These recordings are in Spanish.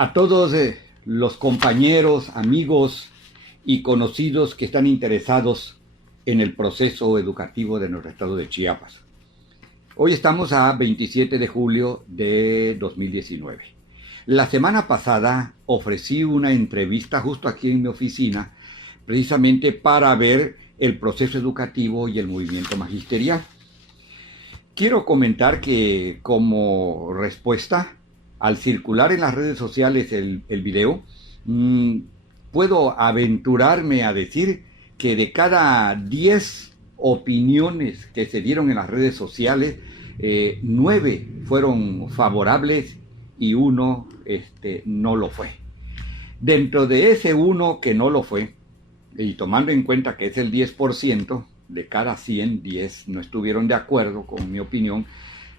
A todos los compañeros, amigos y conocidos que están interesados en el proceso educativo de nuestro estado de Chiapas. Hoy estamos a 27 de julio de 2019. La semana pasada ofrecí una entrevista justo aquí en mi oficina, precisamente para ver el proceso educativo y el movimiento magisterial. Quiero comentar que como respuesta al circular en las redes sociales el video, puedo aventurarme a decir que de cada 10 opiniones que se dieron en las redes sociales, 9 fueron favorables y 1 no lo fue. Dentro de ese 1 que no lo fue, y tomando en cuenta que es el 10%, de cada 100, 10 no estuvieron de acuerdo con mi opinión,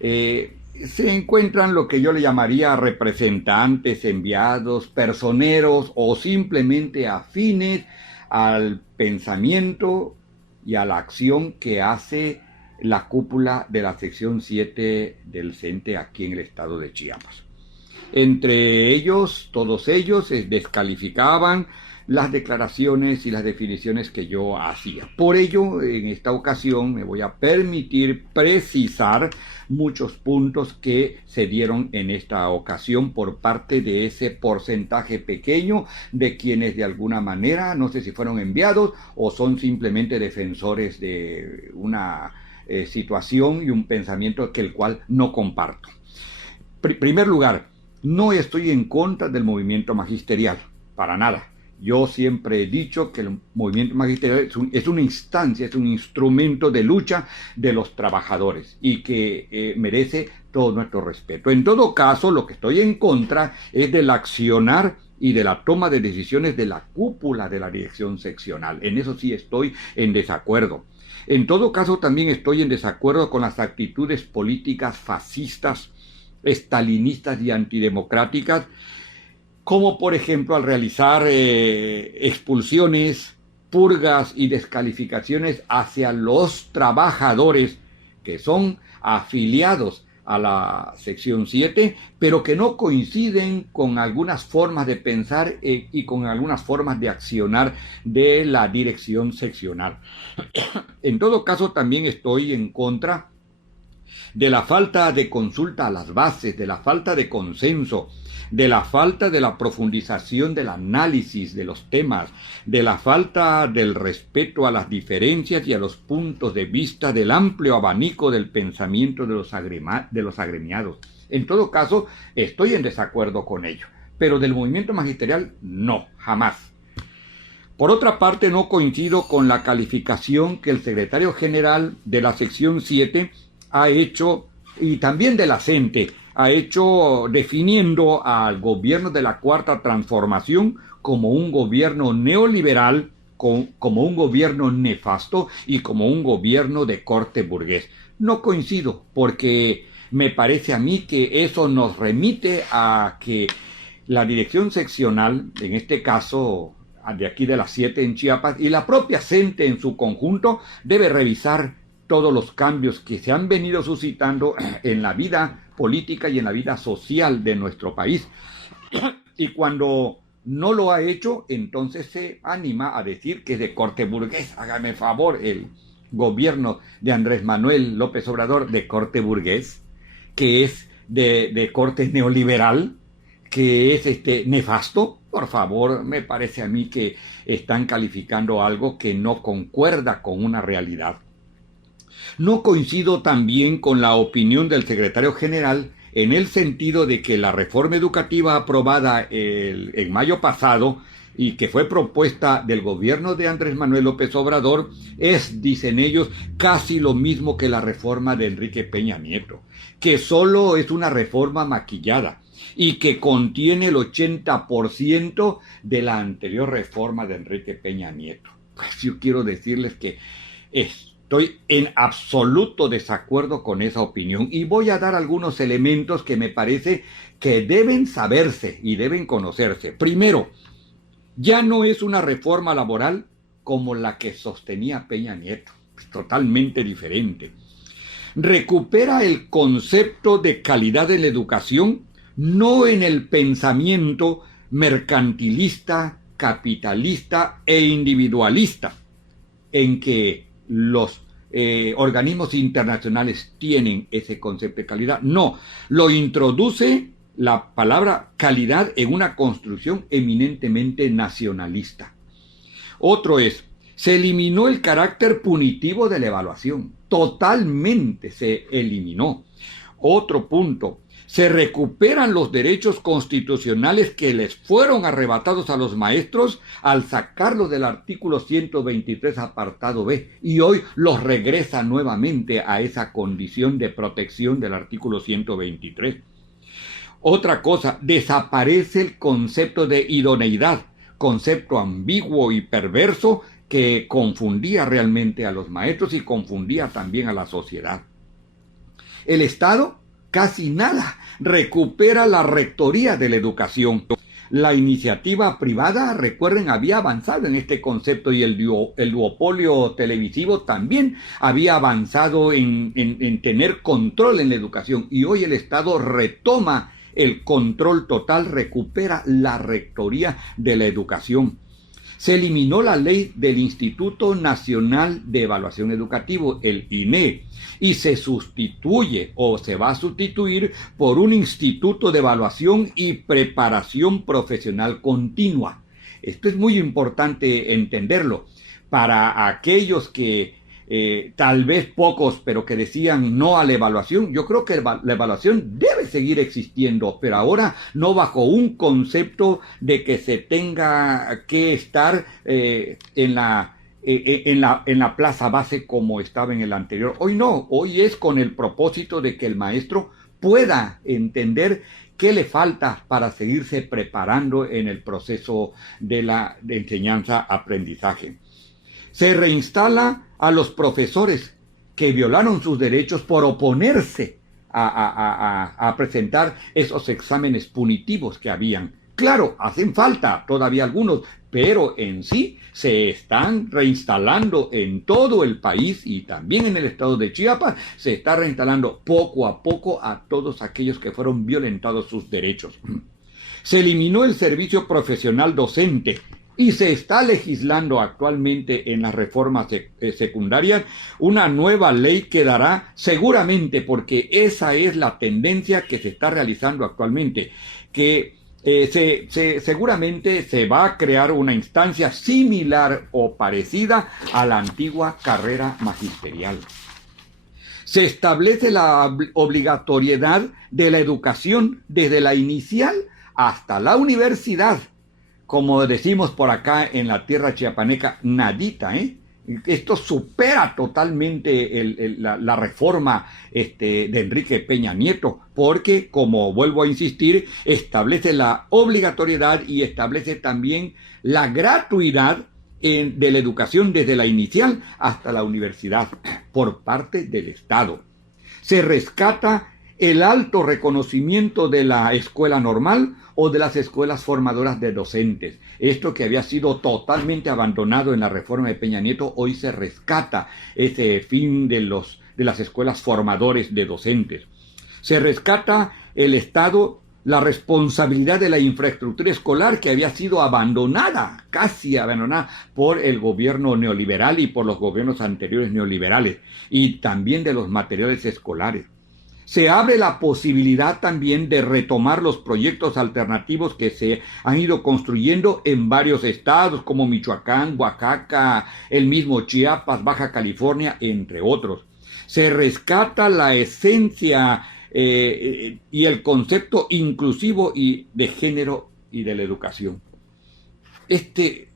se encuentran lo que yo le llamaría representantes, enviados, personeros o simplemente afines al pensamiento y a la acción que hace la cúpula de la sección 7 del CENTE aquí en el estado de Chiapas. Entre ellos, todos ellos descalificaban las declaraciones y las definiciones que yo hacía. Por ello, en esta ocasión me voy a permitir precisar muchos puntos que se dieron en esta ocasión por parte de ese porcentaje pequeño de quienes de alguna manera, no sé si fueron enviados o son simplemente defensores de una situación y un pensamiento que el cual no comparto. Primer lugar, no estoy en contra del movimiento magisterial, para nada. Yo siempre he dicho que el movimiento magisterial es una instancia, es un instrumento de lucha de los trabajadores y que merece todo nuestro respeto. En todo caso, lo que estoy en contra es del accionar y de la toma de decisiones de la cúpula de la dirección seccional. En eso sí estoy en desacuerdo. En todo caso, también estoy en desacuerdo con las actitudes políticas fascistas, estalinistas y antidemocráticas, como por ejemplo al realizar expulsiones, purgas y descalificaciones hacia los trabajadores que son afiliados a la sección 7, pero que no coinciden con algunas formas de pensar y con algunas formas de accionar de la dirección seccional. En todo caso, también estoy en contra de la falta de consulta a las bases, de la falta de consenso, de la falta de la profundización del análisis de los temas, de la falta del respeto a las diferencias y a los puntos de vista del amplio abanico del pensamiento de los agremiados. En todo caso, estoy en desacuerdo con ello, pero del movimiento magisterial no, jamás. Por otra parte, no coincido con la calificación que el secretario general de la sección 7 ha hecho, y también de la CENTE, ha hecho definiendo al gobierno de la Cuarta Transformación como un gobierno neoliberal, como un gobierno nefasto y como un gobierno de corte burgués. No coincido, porque me parece a mí que eso nos remite a que la dirección seccional, en este caso de aquí de las 7 en Chiapas, y la propia CENTE en su conjunto, debe revisar todos los cambios que se han venido suscitando en la vida política y en la vida social de nuestro país. Y cuando no lo ha hecho, entonces se anima a decir que es de corte burgués. Hágame favor, el gobierno de Andrés Manuel López Obrador de corte burgués, que es de corte neoliberal, que es nefasto. Por favor, me parece a mí que están calificando algo que no concuerda con una realidad. No coincido también con la opinión del secretario general en el sentido de que la reforma educativa aprobada en mayo pasado y que fue propuesta del gobierno de Andrés Manuel López Obrador es, dicen ellos, casi lo mismo que la reforma de Enrique Peña Nieto, que solo es una reforma maquillada y que contiene el 80% de la anterior reforma de Enrique Peña Nieto. Pues yo quiero decirles que estoy en absoluto desacuerdo con esa opinión y voy a dar algunos elementos que me parece que deben saberse y deben conocerse. Primero, ya no es una reforma laboral como la que sostenía Peña Nieto, es totalmente diferente. Recupera el concepto de calidad en la educación no en el pensamiento mercantilista, capitalista e individualista en que los organismos internacionales tienen ese concepto de calidad. No, lo introduce la palabra calidad en una construcción eminentemente nacionalista. Otro es, se eliminó el carácter punitivo de la evaluación, totalmente se eliminó. Otro punto, se recuperan los derechos constitucionales que les fueron arrebatados a los maestros al sacarlos del artículo 123 apartado B y hoy los regresa nuevamente a esa condición de protección del artículo 123. Otra cosa, desaparece el concepto de idoneidad, concepto ambiguo y perverso que confundía realmente a los maestros y confundía también a la sociedad. El Estado, casi nada, recupera la rectoría de la educación. La iniciativa privada, recuerden, había avanzado en este concepto y el duopolio televisivo también había avanzado en tener control en la educación. Y hoy el Estado retoma el control total, recupera la rectoría de la educación. Se eliminó la ley del Instituto Nacional de Evaluación Educativo, el INE, y se sustituye o se va a sustituir por un Instituto de Evaluación y Preparación Profesional Continua. Esto es muy importante entenderlo. Para aquellos que tal vez pocos, pero que decían no a la evaluación, yo creo que la evaluación debe seguir existiendo, pero ahora no bajo un concepto de que se tenga que estar en la plaza base como estaba en el anterior. Hoy no, hoy es con el propósito de que el maestro pueda entender qué le falta para seguirse preparando en el proceso de enseñanza-aprendizaje. Se reinstala a los profesores que violaron sus derechos por oponerse a presentar esos exámenes punitivos que habían. Claro, hacen falta todavía algunos, pero en sí se están reinstalando en todo el país y también en el estado de Chiapas, se está reinstalando poco a poco a todos aquellos que fueron violentados sus derechos. Se eliminó el servicio profesional docente y se está legislando actualmente en las reformas secundarias una nueva ley que dará seguramente, porque esa es la tendencia que se está realizando actualmente, que seguramente se va a crear una instancia similar o parecida a la antigua carrera magisterial. Se establece la obligatoriedad de la educación desde la inicial hasta la universidad. Como decimos por acá en la tierra chiapaneca, nadita, ¿eh? Esto supera totalmente la reforma de Enrique Peña Nieto, porque, como vuelvo a insistir, establece la obligatoriedad y establece también la gratuidad de la educación desde la inicial hasta la universidad por parte del Estado. Se rescata el alto reconocimiento de la escuela normal o de las escuelas formadoras de docentes. Esto que había sido totalmente abandonado en la reforma de Peña Nieto, hoy se rescata ese fin de las escuelas formadores de docentes. Se rescata el Estado la responsabilidad de la infraestructura escolar que había sido abandonada, casi abandonada por el gobierno neoliberal y por los gobiernos anteriores neoliberales, y también de los materiales escolares. Se abre la posibilidad también de retomar los proyectos alternativos que se han ido construyendo en varios estados como Michoacán, Oaxaca, el mismo Chiapas, Baja California, entre otros. Se rescata la esencia y el concepto inclusivo y de género y de la educación. ¿Este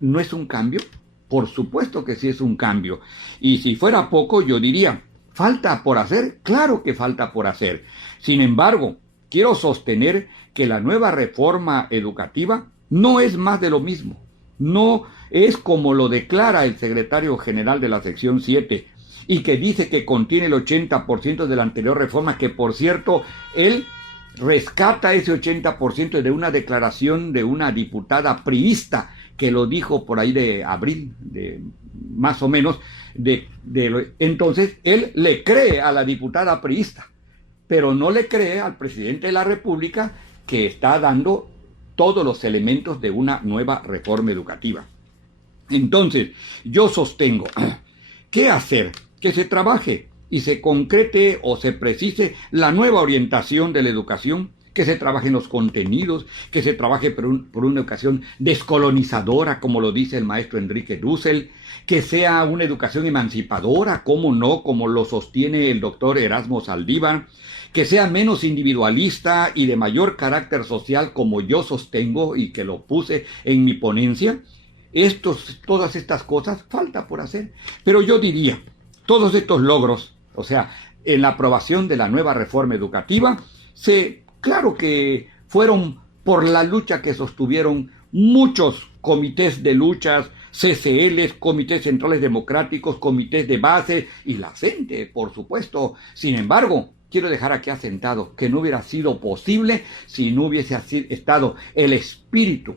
no es un cambio? Por supuesto que sí es un cambio. Y si fuera poco, yo diría, ¿falta por hacer? Claro que falta por hacer. Sin embargo, quiero sostener que la nueva reforma educativa no es más de lo mismo. No es como lo declara el secretario general de la sección 7 y que dice que contiene el 80% de la anterior reforma, que por cierto, él rescata ese 80% de una declaración de una diputada priista que lo dijo por ahí de abril, más o menos, entonces él le cree a la diputada priista. pero no le cree al presidente de la República que está dando todos los elementos de una nueva reforma educativa. Entonces, yo sostengo, ¿qué hacer? Que se trabaje y se concrete o se precise la nueva orientación de la educación, que se trabaje en los contenidos, que se trabaje por una educación descolonizadora, como lo dice el maestro Enrique Dussel, que sea una educación emancipadora, como no, como lo sostiene el doctor Erasmo Saldívar, que sea menos individualista y de mayor carácter social, como yo sostengo y que lo puse en mi ponencia. Todas estas cosas falta por hacer, pero yo diría, todos estos logros, o sea, en la aprobación de la nueva reforma educativa, claro que fueron por la lucha que sostuvieron muchos comités de luchas, CCLs, comités centrales democráticos, comités de base y la CENTE, por supuesto. Sin embargo, quiero dejar aquí asentado que no hubiera sido posible si no hubiese estado el espíritu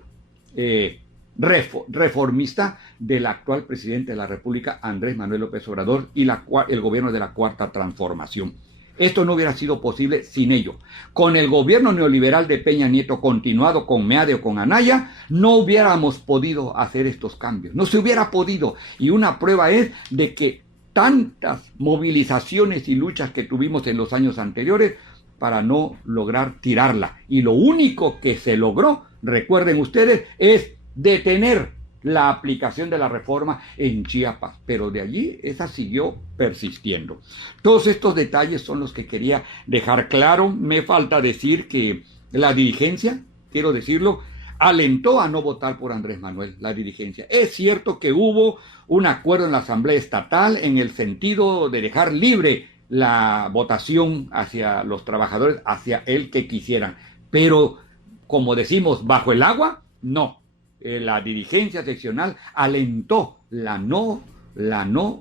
reformista del actual presidente de la República, Andrés Manuel López Obrador, y el gobierno de la Cuarta Transformación. Esto no hubiera sido posible sin ello. Con el gobierno neoliberal de Peña Nieto continuado con Meade o con Anaya, no hubiéramos podido hacer estos cambios. No se hubiera podido. Y una prueba es de que tantas movilizaciones y luchas que tuvimos en los años anteriores para no lograr tirarla. Y lo único que se logró, recuerden ustedes, es detener la aplicación de la reforma en Chiapas, pero de allí esa siguió persistiendo. Todos estos detalles son los que quería dejar claro. Me falta decir que la dirigencia, quiero decirlo, alentó a no votar por Andrés Manuel, la dirigencia. Es cierto que hubo un acuerdo en la Asamblea Estatal en el sentido de dejar libre la votación hacia los trabajadores, hacia el que quisieran, pero como decimos, bajo el agua, no. La dirigencia seccional alentó la no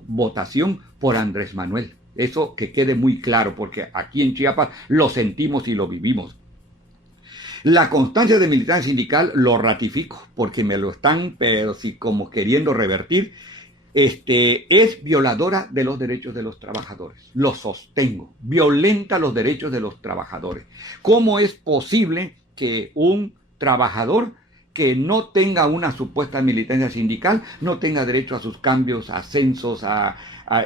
votación por Andrés Manuel. Eso que quede muy claro, porque aquí en Chiapas lo sentimos y lo vivimos. La constancia de militancia sindical lo ratifico, porque me lo están, pero sí como queriendo revertir, es violadora de los derechos de los trabajadores. Lo sostengo, violenta los derechos de los trabajadores. ¿Cómo es posible que un trabajador que no tenga una supuesta militancia sindical, no tenga derecho a sus cambios, ascensos, a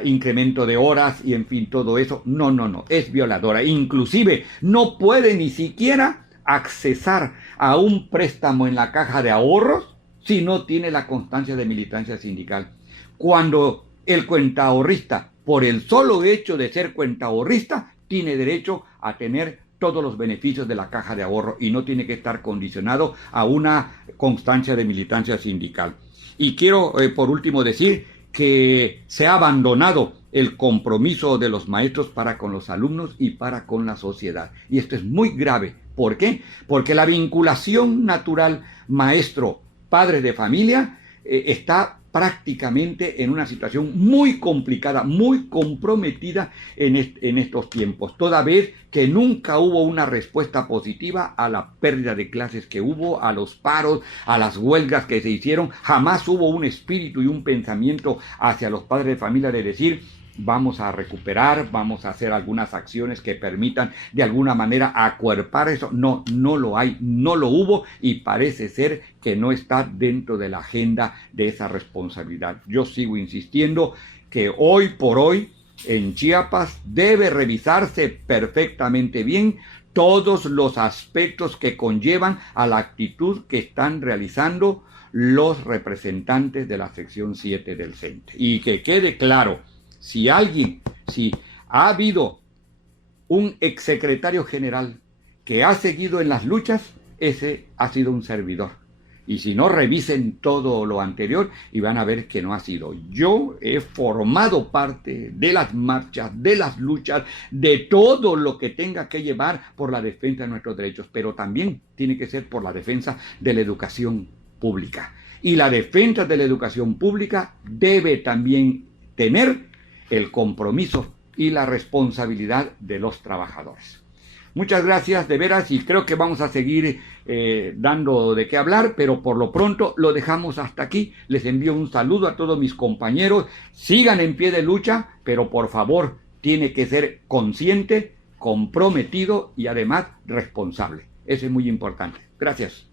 incremento de horas y en fin, todo eso? No, es violadora. Inclusive no puede ni siquiera accesar a un préstamo en la caja de ahorros si no tiene la constancia de militancia sindical. Cuando el cuentaahorrista, por el solo hecho de ser cuentaahorrista, tiene derecho a tener todos los beneficios de la caja de ahorro y no tiene que estar condicionado a una constancia de militancia sindical. Y quiero por último decir que se ha abandonado el compromiso de los maestros para con los alumnos y para con la sociedad. Y esto es muy grave. ¿Por qué? Porque la vinculación natural maestro-padre de familia está prácticamente en una situación muy complicada, muy comprometida en estos tiempos, toda vez que nunca hubo una respuesta positiva a la pérdida de clases que hubo, a los paros, a las huelgas que se hicieron. Jamás hubo un espíritu y un pensamiento hacia los padres de familia de decir: vamos a recuperar, vamos a hacer algunas acciones que permitan de alguna manera acuerpar eso. No lo hay, no lo hubo y parece ser que no está dentro de la agenda de esa responsabilidad. Yo sigo insistiendo que hoy por hoy en Chiapas debe revisarse perfectamente bien todos los aspectos que conllevan a la actitud que están realizando los representantes de la sección 7 del CENTE. Y que quede claro, si ha habido un exsecretario general que ha seguido en las luchas, ese ha sido un servidor. Y si no, revisen todo lo anterior y van a ver que no ha sido. Yo he formado parte de las marchas, de las luchas, de todo lo que tenga que llevar por la defensa de nuestros derechos, pero también tiene que ser por la defensa de la educación pública. Y la defensa de la educación pública debe también tener el compromiso y la responsabilidad de los trabajadores. Muchas gracias, de veras, y creo que vamos a seguir dando de qué hablar, pero por lo pronto lo dejamos hasta aquí. Les envío un saludo a todos mis compañeros. Sigan en pie de lucha, pero por favor, tiene que ser consciente, comprometido y además responsable. Eso es muy importante. Gracias.